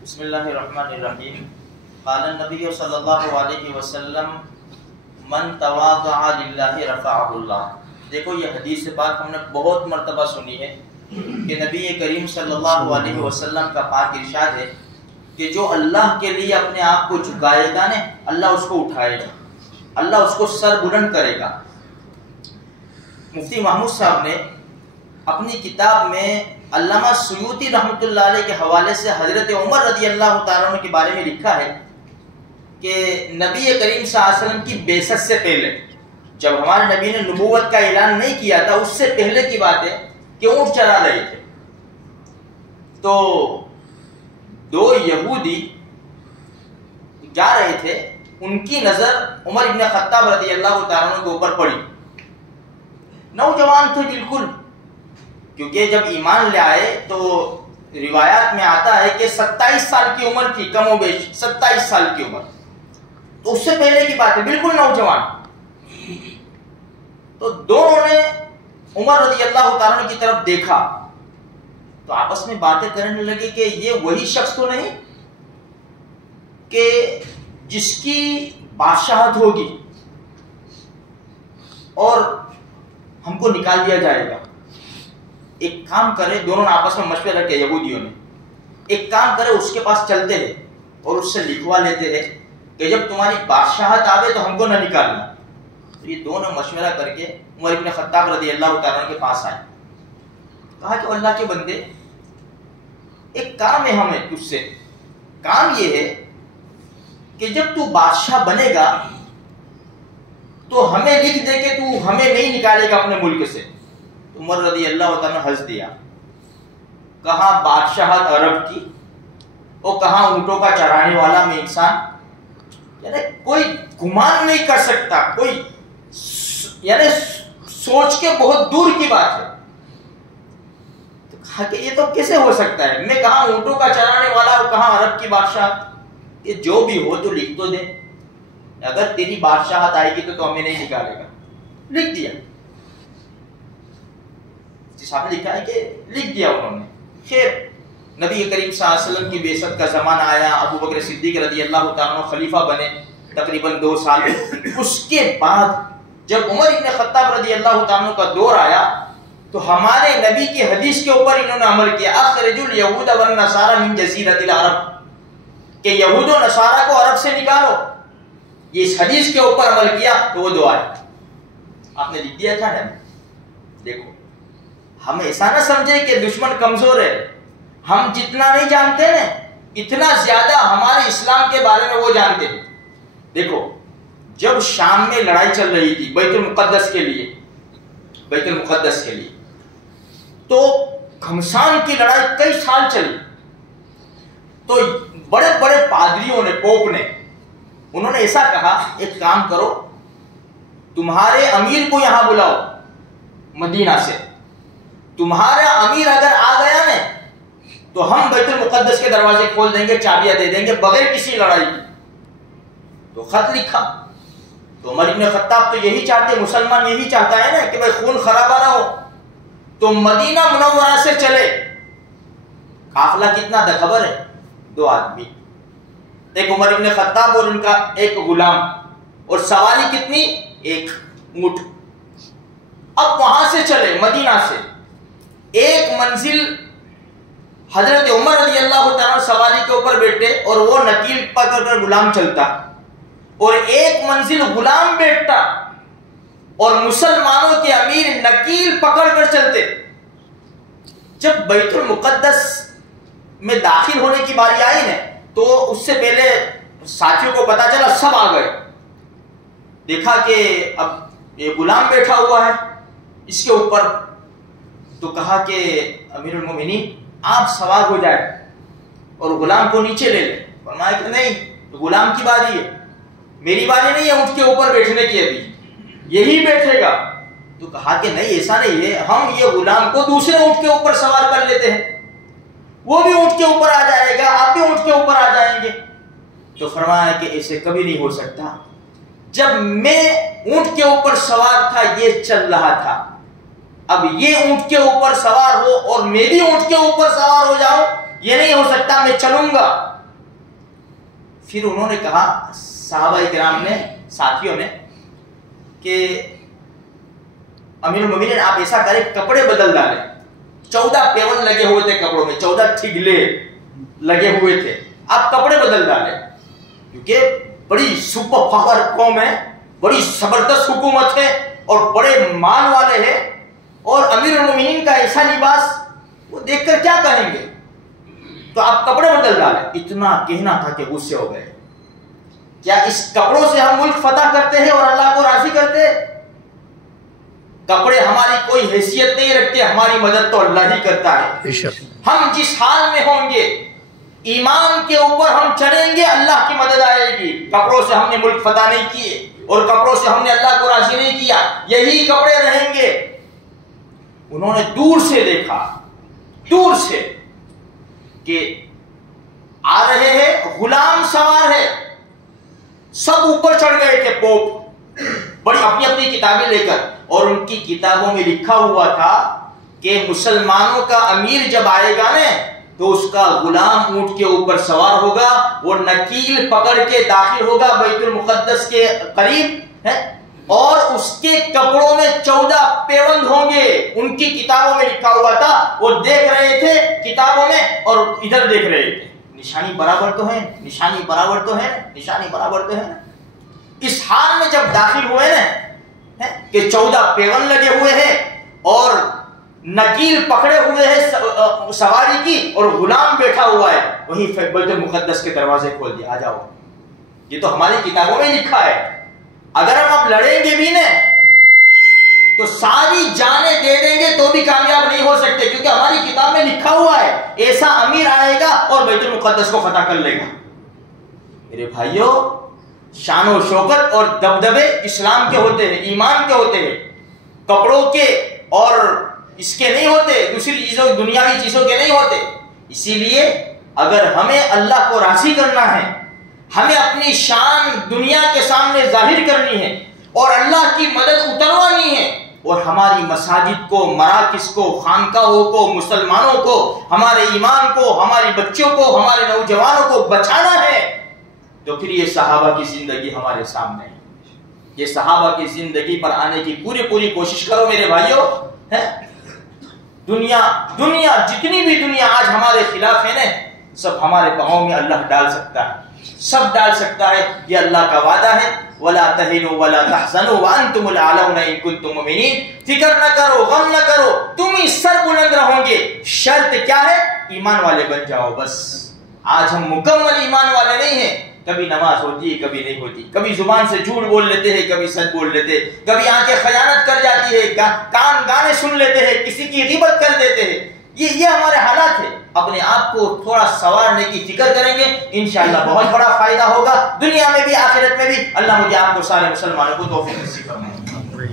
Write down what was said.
بسم اللہ الرحمن الرحیم. قال النبی صلی اللہ علیہ وسلم من تواضع للہ رفعہ اللہ. دیکھو یہ حدیث پاک ہم نے بہت مرتبہ سنی ہے کہ نبی کریم صلی اللہ علیہ وسلم کا پاک ارشاد ہے کہ جو اللہ کے لیے اپنے آپ کو جھکائے گا نا، اللہ اس کو اٹھائے گا، اللہ اس کو سر بلند کرے گا. مفتی محمود صاحب نے اپنی کتاب میں علامہ سیوطی رحمۃ اللہ علیہ کے حوالے سے حضرت عمر رضی اللہ تعالیٰ عنہ کے بارے میں لکھا ہے کہ نبی کریم صلی اللہ علیہ وسلم کی بعثت سے پہلے، جب ہمارے نبی نے نبوت کا اعلان نہیں کیا تھا، اس سے پہلے کی بات ہے کہ اونٹ چرا رہے تھے، تو دو یہودی جا رہے تھے، ان کی نظر عمر ابن خطاب رضی اللہ تعالیٰ عنہ کے اوپر پڑی. نوجوان تھے بالکل، کیونکہ جب ایمان لے آئے تو روایات میں آتا ہے کہ 27 سال کی عمر تھی، کم و بیش 27 سال کی عمر، تو اس سے پہلے کی بات ہے، بالکل نوجوان. تو دونوں نے عمر رضی اللہ تعالیٰ عنہ کی طرف دیکھا تو آپس میں باتیں کرنے لگے کہ یہ وہی شخص تو نہیں کہ جس کی بادشاہت ہوگی اور ہم کو نکال دیا جائے گا. ایک کام کرے، دونوں نے آپس میں مشورہ کیا یہودیوں نے، ایک کام کرے اس کے پاس چلتے ہیں اور اس سے لکھوا لیتے ہیں کہ جب تمہاری بادشاہت آوے تو ہم کو نہ نکالنا. تو یہ دونوں مشورہ کر کے عمر ابن خطاب رضی اللہ تعالیٰ عنہ کے پاس آئے، کہا کہ اللہ کے بندے ایک کام ہے ہمیں تجھ سے. کام یہ ہے کہ جب تو بادشاہ بنے گا تو ہمیں لکھ دے کہ تو ہمیں نہیں نکالے گا اپنے ملک سے. عمر رضی اللہ تعالیٰ نے ہنس دیا، کہاں بادشاہت عرب کی اور کہاں اونٹوں کا چرانے والا میں انسان. یعنی کوئی گمان نہیں کر سکتا، کوئی یعنی سوچ کے بہت دور کی بات ہے. تو کہا کہ یہ تو کیسے ہو سکتا ہے، میں کہاں اونٹوں کا چرانے والا اور کہاں عرب کی بادشاہت. یہ جو بھی ہو تو لکھ تو دے، اگر تیری بادشاہت آئے گی تو ہمیں نہیں نکالے گا. لکھ دیا، صاحب نے لکھا ہے کہ لکھ دیا انہوں نے. خیر نبی کریم صلی اللہ علیہ وسلم کی بعثت کا زمانہ آیا، ابو بکر صدیق رضی اللہ تعالیٰ عنہ خلیفہ بنے تقریباً 2 سال. اس کے بعد جب عمر ابن خطاب رضی اللہ تعالیٰ عنہ کا دور آیا تو ہمارے نبی کی حدیث کے اوپر انہوں نے عمل کیا، اخرجوا اليهود والنصارى من جزیرۃ العرب، کہ یہود و نصارہ کو عرب سے نکالو. یہ اس حدیث کے اوپر عمل کیا تو وہ دعا ہے. آپ نے لکھ دیا تھا نا. دیکھو ہم ایسا نہ سمجھے کہ دشمن کمزور ہے، ہم جتنا نہیں جانتے نا اتنا زیادہ ہمارے اسلام کے بارے میں وہ جانتے ہیں. دیکھو جب شام میں لڑائی چل رہی تھی بیت المقدس کے لیے، تو گھمسان کی لڑائی کئی سال چلی. تو بڑے بڑے پادریوں نے، پوپ نے، انہوں نے ایسا کہا ایک کام کرو، تمہارے امیر کو یہاں بلاؤ مدینہ سے، تمہارا امیر اگر آ گیا نا تو ہم بیت المقدس کے دروازے کھول دیں گے، چابیاں دے دیں گے بغیر کسی لڑائی کی. تو خط لکھا. تو عمر ابن خطاب تو یہی چاہتے، مسلمان یہی چاہتا ہے نا کہ بھائی خون خرابہ نہ ہو. تو مدینہ منورہ سے چلے. قافلہ کتنا تھا خبر ہے؟ 2 آدمی، ایک عمر ابن خطاب اور ان کا ایک غلام، اور سواری کتنی؟ 1 اونٹ. اب وہاں سے چلے مدینہ سے، ایک منزل حضرت عمر رضی اللہ تعالیٰ سواری کے اوپر بیٹھے اور وہ نکیل پکڑ کر غلام چلتا، اور ایک منزل غلام بیٹھتا اور مسلمانوں کے امیر نکیل پکڑ کر چلتے. جب بیت المقدس میں داخل ہونے کی باری آئی نا تو اس سے پہلے ساتھیوں کو پتا چلا، سب آ گئے. دیکھا کہ اب یہ غلام بیٹھا ہوا ہے اس کے اوپر، تو کہا کہ امیر المومنین آپ سوار ہو جائے اور غلام کو نیچے لے لیں. فرمایا کہ نہیں، غلام کی باری ہے، میری باری نہیں ہے اونٹ کے اوپر بیٹھنے کی، ابھی یہی بیٹھے گا. تو کہا کہ نہیں ایسا نہیں ہے، ہم یہ غلام کو دوسرے اونٹ کے اوپر سوار کر لیتے ہیں، وہ بھی اونٹ کے اوپر آ جائے گا، آپ بھی اونٹ کے اوپر آ جائیں گے. تو فرمایا کہ ایسے کبھی نہیں ہو سکتا. جب میں اونٹ کے اوپر سوار تھا یہ چل رہا تھا، اب یہ اونٹ کے اوپر سوار ہو اور میں بھی اونٹ کے اوپر سوار ہو جاؤں یہ نہیں ہو سکتا، میں چلوں گا۔ پھر انہوں نے کہا صحابہ کرام نے، ساتھیوں نے، کہ امیر المومنین آپ ایسا کریں کپڑے بدل ڈالیں۔ 14 پیون لگے ہوئے تھے کپڑوں میں، 14 ٹھگلے لگے ہوئے تھے، آپ کپڑے بدل ڈالیں، کیونکہ بڑی سپر پاور قوم ہے، بڑی زبردست حکومت ہے اور بڑے مان والے ہیں، اور امیر المومنین کا ایسا لباس وہ دیکھ کر کیا کہیں گے، تو آپ کپڑے بدل ڈالیں۔ اتنا کہنا تھا کہ غصے ہو گئے۔ کیا اس کپڑوں سے ہم ملک فتح کرتے ہیں اور اللہ کو راضی کرتے ہیں؟ کپڑے ہماری کوئی حیثیت نہیں رکھتے، ہماری مدد تو اللہ ہی کرتا ہے۔ ہم جس حال میں ہوں گے، ایمان کے اوپر ہم چلیں گے، اللہ کی مدد آئے گی۔ کپڑوں سے ہم نے ملک فتح نہیں کیے اور کپڑوں سے ہم نے اللہ کو راضی نہیں کیا، یہی کپڑے رہیں گے۔ انہوں نے دور سے دیکھا، دور سے، کہ آ رہے ہیں، غلام سوار ہے، سب اوپر چڑھ گئے تھے پوپ، بڑی اپنی اپنی کتابیں لے کر، اور ان کی کتابوں میں لکھا ہوا تھا کہ مسلمانوں کا امیر جب آئے گا نا تو اس کا غلام اونٹ کے اوپر سوار ہوگا، وہ نکیل پکڑ کے داخل ہوگا بیت المقدس کے قریب ہے، اور اس کے کپڑوں میں 14 پیوند ہوں گے۔ ان کی کتابوں میں لکھا ہوا تھا، وہ دیکھ رہے تھے کتابوں میں اور ادھر دیکھ رہے تھے۔ نشانی برابر تو ہے، نشانی برابر تو ہے، نشانی برابر تو ہے نا۔ اس حال میں جب داخل ہوئے نا کہ 14 پیون لگے ہوئے ہیں اور نکیل پکڑے ہوئے ہیں سواری کی، اور غلام بیٹھا ہوا ہے، وہیں بیت المقدس کے دروازے کھول دیا، آ جاؤ۔ یہ تو ہماری کتابوں میں لکھا ہے، اگر ہم اب لڑیں گے بھی نا تو ساری جانیں دے دیں گے تو بھی کامیاب نہیں ہو سکتے، کیونکہ ہماری کتاب میں لکھا ہوا ہے ایسا امیر آئے گا اور بیت المقدس کو فتح کر لے گا۔ میرے بھائیوں، شان و شوکت اور دبدبے اسلام کے ہوتے ہیں، ایمان کے ہوتے ہیں، کپڑوں کے اور اس کے نہیں ہوتے، دوسری چیزوں دنیاوی چیزوں کے نہیں ہوتے۔ اسی لیے اگر ہمیں اللہ کو راضی کرنا ہے، ہمیں اپنی شان دنیا کے سامنے ظاہر کرنی ہے اور اللہ کی مدد اتروانی ہے، اور ہماری مساجد کو، مراکز کو، خانقاہوں کو، مسلمانوں کو، ہمارے ایمان کو، ہماری بچوں کو، ہمارے نوجوانوں کو بچانا ہے، تو پھر یہ صحابہ کی زندگی ہمارے سامنے ہے۔ یہ صحابہ کی زندگی پر آنے کی پوری کوشش کرو میرے بھائیوں۔ دنیا جتنی بھی دنیا آج ہمارے خلاف ہے نا، سب ہمارے پاؤں میں اللہ ڈال سکتا ہے، سب ڈال سکتا ہے، یہ اللہ کا وعدہ ہے۔ وَلَا تَهِنُوا وَلَا تَحْزَنُوا وَأَنْتُمُ الْأَعْلَوْنَ إِن كُنتُم مُؤْمِنِينَ۔ فکر نہ کرو، غم نہ کرو، تم ہی سر بلند رہو گے۔ شرط کیا ہے؟ ایمان والے بن جاؤ بس۔ آج ہم مکمل ایمان والے نہیں ہیں، کبھی نماز ہوتی ہے کبھی نہیں ہوتی، کبھی زبان سے جھوٹ بول لیتے ہیں کبھی سچ بول لیتے ہیں، کبھی آنکھیں خیانت کر جاتی ہے، کان گانے سن لیتے ہیں، کسی کی غیبت کر دیتے ہیں۔ یہ ہمارے حالات ہیں۔ اپنے آپ کو تھوڑا سنوارنے کی فکر کریں گے، انشاءاللہ بہت بڑا فائدہ ہوگا، دنیا میں بھی آخرت میں بھی۔ اللہ مجھے آپ کو سارے مسلمانوں کو توفیق نصیب فرمائے۔